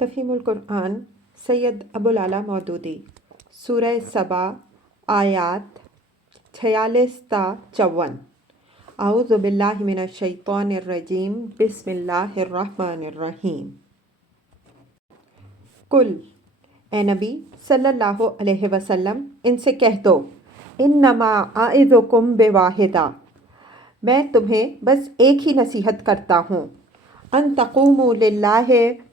تفہیم القرآن سید ابو العلا مودودی سورہ سبا آیات 46 تا 54۔ اعوذ باللہ من الشیطان الرجیم بسم اللہ الرحمن الرحیم۔ کل، اے نبی صلی اللہ علیہ وسلم ان سے کہہ دو، انما اعظکم بواحدہ، میں تمہیں بس ایک ہی نصیحت کرتا ہوں، ان تقوموا للہ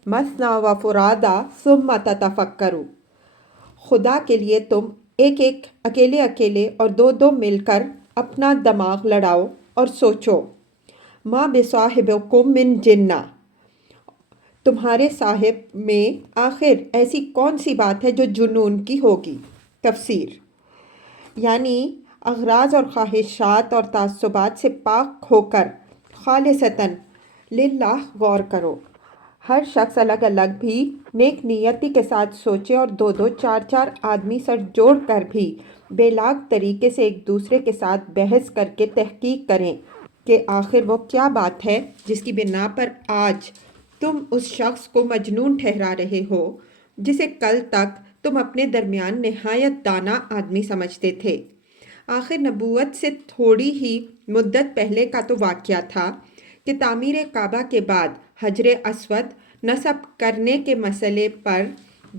مثنی و فرادا ثم تتفکروا، خدا کے لیے تم ایک ایک اکیلے اکیلے اور دو دو مل کر اپنا دماغ لڑاؤ اور سوچو، ما بصاحبکم من جنہ، تمہارے صاحب میں آخر ایسی کون سی بات ہے جو جنون کی ہوگی۔ تفسیر، یعنی اغراض اور خواہشات اور تعصبات سے پاک ہو کر خالصتاً للہ غور کرو۔ ہر شخص الگ الگ بھی نیک نیتی کے ساتھ سوچے اور دو دو چار چار آدمی سر جوڑ کر بھی بے لاگ طریقے سے ایک دوسرے کے ساتھ بحث کر کے تحقیق کریں کہ آخر وہ کیا بات ہے جس کی بنا پر آج تم اس شخص کو مجنون ٹھہرا رہے ہو جسے کل تک تم اپنے درمیان نہایت دانا آدمی سمجھتے تھے۔ آخر نبوت سے تھوڑی ہی مدت پہلے کا تو واقعہ تھا کہ تعمیر کعبہ کے بعد حجر اسود نصب کرنے کے مسئلے پر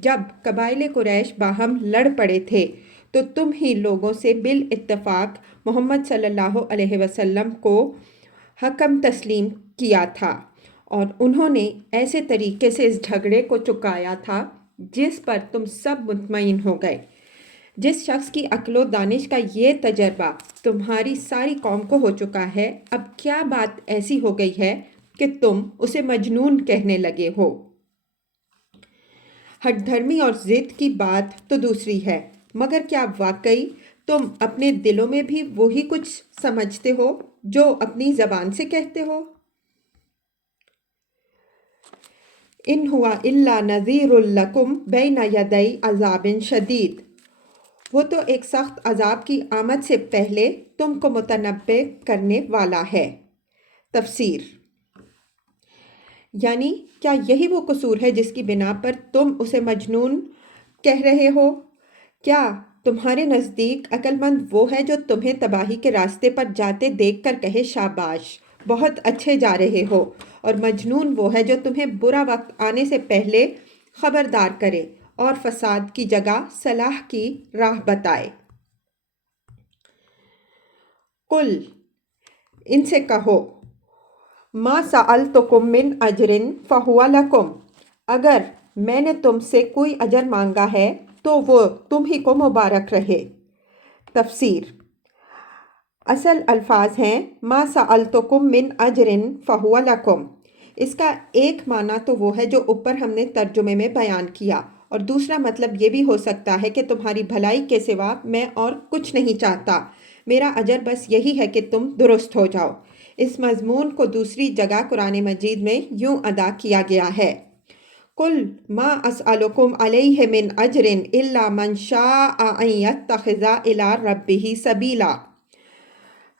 جب قبائل قریش باہم لڑ پڑے تھے تو تم ہی لوگوں سے بالاتفاق محمد صلی اللہ علیہ وسلم کو حکم تسلیم کیا تھا، اور انہوں نے ایسے طریقے سے اس جھگڑے کو چکایا تھا جس پر تم سب مطمئن ہو گئے۔ جس شخص کی عقل و دانش کا یہ تجربہ تمہاری ساری قوم کو ہو چکا ہے، اب کیا بات ایسی ہو گئی ہے کہ تم اسے مجنون کہنے لگے ہو؟ ہٹ دھرمی اور ضد کی بات تو دوسری ہے، مگر کیا واقعی تم اپنے دلوں میں بھی وہی کچھ سمجھتے ہو جو اپنی زبان سے کہتے ہو؟ ان ہوا الا نذیر لکم بین یدی عذاب شدید، وہ تو ایک سخت عذاب کی آمد سے پہلے تم کو متنبع کرنے والا ہے۔ تفسیر، یعنی کیا یہی وہ قصور ہے جس کی بنا پر تم اسے مجنون کہہ رہے ہو؟ کیا تمہارے نزدیک عقل مند وہ ہے جو تمہیں تباہی کے راستے پر جاتے دیکھ کر کہے شاباش، بہت اچھے جا رہے ہو، اور مجنون وہ ہے جو تمہیں برا وقت آنے سے پہلے خبردار کرے اور فساد کی جگہ صلاح کی راہ بتائے؟ قل، ان سے کہو، ما سألتکم من اجر فہو لکم، اگر میں نے تم سے کوئی اجر مانگا ہے تو وہ تم ہی کو مبارک رہے۔ تفسیر، اصل الفاظ ہیں ما سألتکم من اجر فہو لکم، اس کا ایک معنی تو وہ ہے جو اوپر ہم نے ترجمے میں بیان کیا، اور دوسرا مطلب یہ بھی ہو سکتا ہے کہ تمہاری بھلائی کے سوا میں اور کچھ نہیں چاہتا، میرا اجر بس یہی ہے کہ تم درست ہو جاؤ۔ اس مضمون کو دوسری جگہ قرآن مجید میں یوں ادا کیا گیا ہے، قل ما اسألکم علیہ من اجر الا من شاء ان یتخذ الی ربہ سبیلا۔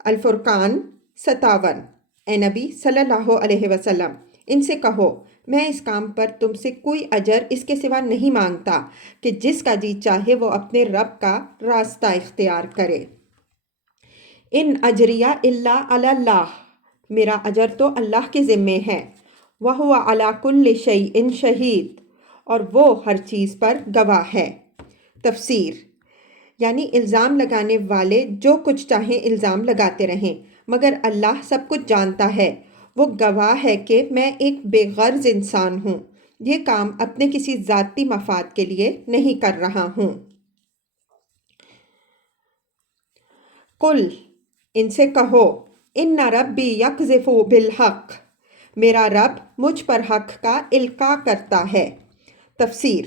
الفرقان 57۔ اے نبی صلی اللہ علیہ وسلم ان سے کہو، میں اس کام پر تم سے کوئی اجر اس کے سوا نہیں مانگتا کہ جس کا جی چاہے وہ اپنے رب کا راستہ اختیار کرے۔ ان اجریہ الا علی اللہ، میرا اجر تو اللہ کے ذمے ہے، وہو علی کل شیء شہید، اور وہ ہر چیز پر گواہ ہے۔ تفسیر، یعنی الزام لگانے والے جو کچھ چاہیں الزام لگاتے رہیں، مگر اللہ سب کچھ جانتا ہے، وہ گواہ ہے کہ میں ایک بے غرض انسان ہوں، یہ کام اپنے کسی ذاتی مفاد کے لیے نہیں کر رہا ہوں۔ قل، ان سے کہو، ان ربی یقذف بالحق، میرا رب مجھ پر حق کا القاء کرتا ہے۔ تفسیر،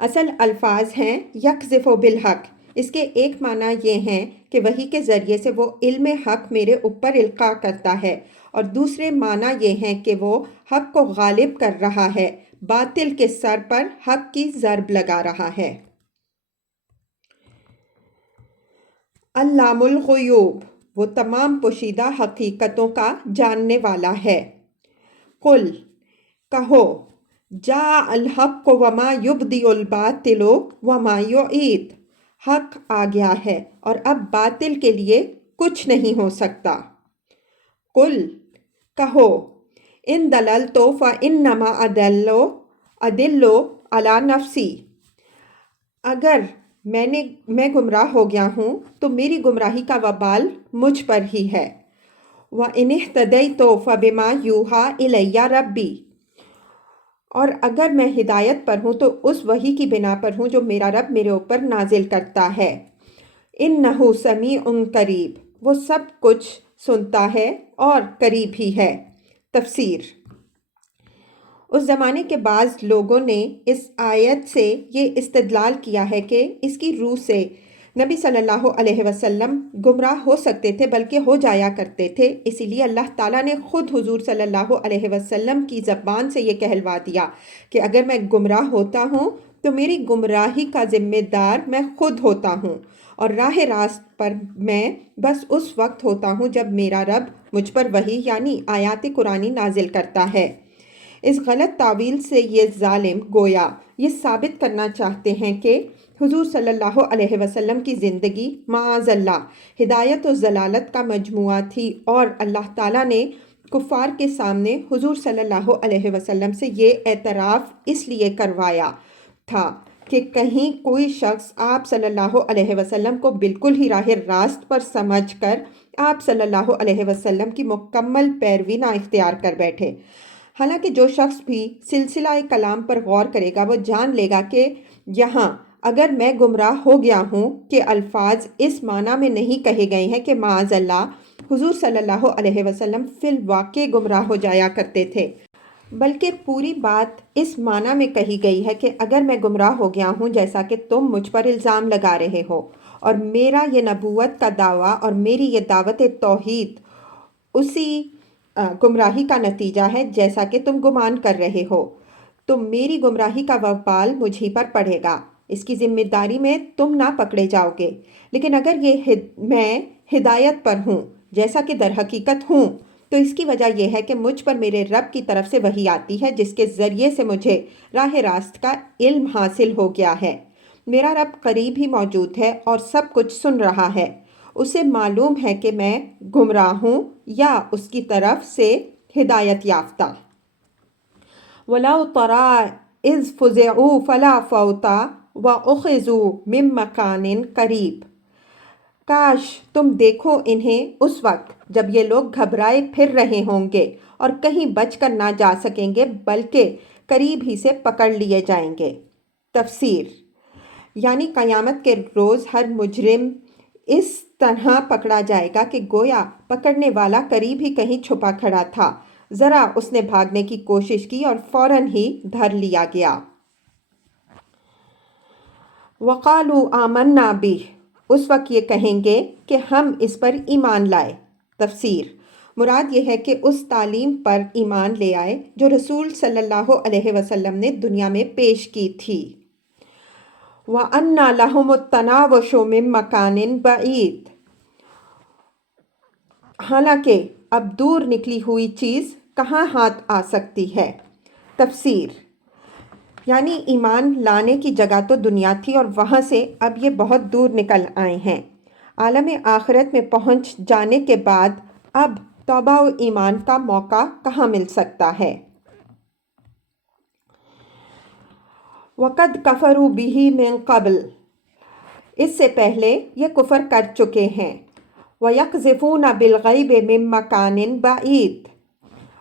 اصل الفاظ ہیں یقذف بالحق، اس کے ایک معنی یہ ہیں کہ وحی کے ذریعے سے وہ علم حق میرے اوپر القاء کرتا ہے، اور دوسرے معنی یہ ہیں کہ وہ حق کو غالب کر رہا ہے، باطل کے سر پر حق کی ضرب لگا رہا ہے۔ علام الغیوب، وہ تمام پوشیدہ حقیقتوں کا جاننے والا ہے۔ قل، کہو، جا الحق وما یبدی الباطل وما یعید، حق آ گیا ہے اور اب باطل کے لیے کچھ نہیں ہو سکتا۔ قل، کہو، ان دللت فانما ادلو علی نفسی، اگر میں گمراہ ہو گیا ہوں تو میری گمراہی کا وبال مجھ پر ہی ہے۔ وَإِنِ اهْتَدَيْتُ فَبِمَا يُوحَىٰ إِلَيَّ رَبِّي، اور اگر میں ہدایت پر ہوں تو اس وحی کی بنا پر ہوں جو میرا رب میرے اوپر نازل کرتا ہے۔ إِنَّهُ سَمِيعٌ قریب، وہ سب کچھ سنتا ہے اور قریب ہی ہے۔ تفسیر۔ اس زمانے کے بعض لوگوں نے اس آیت سے یہ استدلال کیا ہے کہ اس کی روح سے نبی صلی اللہ علیہ وسلم گمراہ ہو سکتے تھے، بلکہ ہو جایا کرتے تھے، اسی لیے اللہ تعالیٰ نے خود حضور صلی اللہ علیہ وسلم کی زبان سے یہ کہلوا دیا کہ اگر میں گمراہ ہوتا ہوں تو میری گمراہی کا ذمہ دار میں خود ہوتا ہوں، اور راہ راست پر میں بس اس وقت ہوتا ہوں جب میرا رب مجھ پر وحی یعنی آیات قرآنی نازل کرتا ہے۔ اس غلط تعویل سے یہ ظالم گویا یہ ثابت کرنا چاہتے ہیں کہ حضور صلی اللہ علیہ وسلم کی زندگی معاذ اللہ ہدایت و ضلالت کا مجموعہ تھی، اور اللہ تعالیٰ نے کفار کے سامنے حضور صلی اللہ علیہ وسلم سے یہ اعتراف اس لیے کروایا تھا کہ کہیں کوئی شخص آپ صلی اللہ علیہ وسلم کو بالکل ہی راہ راست پر سمجھ کر آپ صلی اللہ علیہ وسلم کی مکمل پیروی نہ اختیار کر بیٹھے۔ حالانکہ جو شخص بھی سلسلہ کلام پر غور کرے گا وہ جان لے گا کہ یہاں اگر میں گمراہ ہو گیا ہوں کہ الفاظ اس معنی میں نہیں کہے گئے ہیں کہ معاذ اللہ حضور صلی اللہ علیہ وسلم فی الواقع گمراہ ہو جایا کرتے تھے، بلکہ پوری بات اس معنی میں کہی گئی ہے کہ اگر میں گمراہ ہو گیا ہوں جیسا کہ تم مجھ پر الزام لگا رہے ہو، اور میرا یہ نبوت کا دعویٰ اور میری یہ دعوت توحید اسی گمراہی کا نتیجہ ہے جیسا کہ تم گمان کر رہے ہو، تو میری گمراہی کا وبال مجھ ہی پر پڑے گا، اس کی ذمہ داری میں تم نہ پکڑے جاؤ گے۔ لیکن اگر میں ہدایت پر ہوں جیسا کہ در حقیقت ہوں تو اس کی وجہ یہ ہے کہ مجھ پر میرے رب کی طرف سے وحی آتی ہے جس کے ذریعے سے مجھے راہ راست کا علم حاصل ہو گیا ہے۔ میرا رب قریب ہی موجود ہے اور سب کچھ سن رہا ہے، اسے معلوم ہے کہ میں گمراہ ہوں یا اس کی طرف سے ہدایت یافتہ۔ وَلَوْ تَرَىٰ إِذْ فُزِعُوا فَلَا فَوْتَ وَأُخِذُوا مِن مَّكَانٍ قَرِيبٍ، کاش تم دیکھو انہیں اس وقت جب یہ لوگ گھبرائے پھر رہے ہوں گے اور کہیں بچ کر نہ جا سکیں گے بلکہ قریب ہی سے پکڑ لیے جائیں گے۔ تفسیر۔ یعنی قیامت کے روز ہر مجرم اس طرح پکڑا جائے گا کہ گویا پکڑنے والا قریب ہی کہیں چھپا کھڑا تھا، ذرا اس نے بھاگنے کی کوشش کی اور فوراً ہی دھر لیا گیا۔ وَقَالُوا آمَنَّا بِهِ، اس وقت یہ کہیں گے کہ ہم اس پر ایمان لائے۔ تفسیر۔ مراد یہ ہے کہ اس تعلیم پر ایمان لے آئے جو رسول صلی اللہ علیہ وسلم نے دنیا میں پیش کی تھی۔ وَأَنَّ لَهُمُ التَّنَاوُشُ مِن مَّكَانٍ بَعِيدٍ، حالانکہ اب دور نکلی ہوئی چیز کہاں ہاتھ آ سکتی ہے۔ تفسیر۔ یعنی ایمان لانے کی جگہ تو دنیا تھی اور وہاں سے اب یہ بہت دور نکل آئے ہیں، عالم آخرت میں پہنچ جانے کے بعد اب توبہ و ایمان کا موقع کہاں مل سکتا ہے۔ وَقَدْ كَفَرُوا بِهِ مِن قَبْلُ، اس سے پہلے یہ کفر کر چکے ہیں۔ وَيَقْذِفُونَ بِالْغَيْبِ مِن مَّكَانٍ بَعِيدٍ،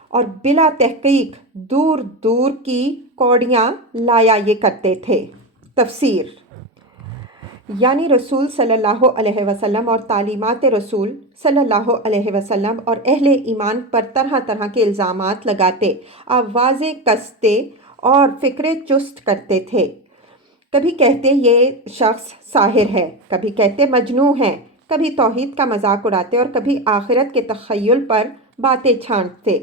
اور بلا تحقیق دور دور کی کوڑیاں لایا یہ کرتے تھے۔ تفسیر۔ یعنی رسول صلی اللہ علیہ وسلم اور تعلیمات رسول صلی اللہ علیہ وسلم اور اہل ایمان پر طرح طرح کے الزامات لگاتے، آوازیں کستے اور فکرے چست کرتے تھے۔ کبھی کہتے یہ شخص ساحر ہے، کبھی کہتے مجنون ہے، کبھی توحید کا مذاق اڑاتے اور کبھی آخرت کے تخیل پر باتیں چھانٹتے،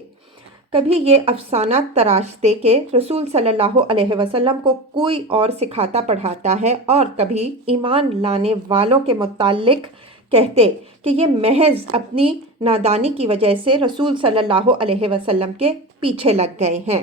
کبھی یہ افسانہ تراشتے کہ رسول صلی اللہ علیہ وسلم کو کوئی اور سکھاتا پڑھاتا ہے، اور کبھی ایمان لانے والوں کے متعلق کہتے کہ یہ محض اپنی نادانی کی وجہ سے رسول صلی اللہ علیہ وسلم کے پیچھے لگ گئے ہیں۔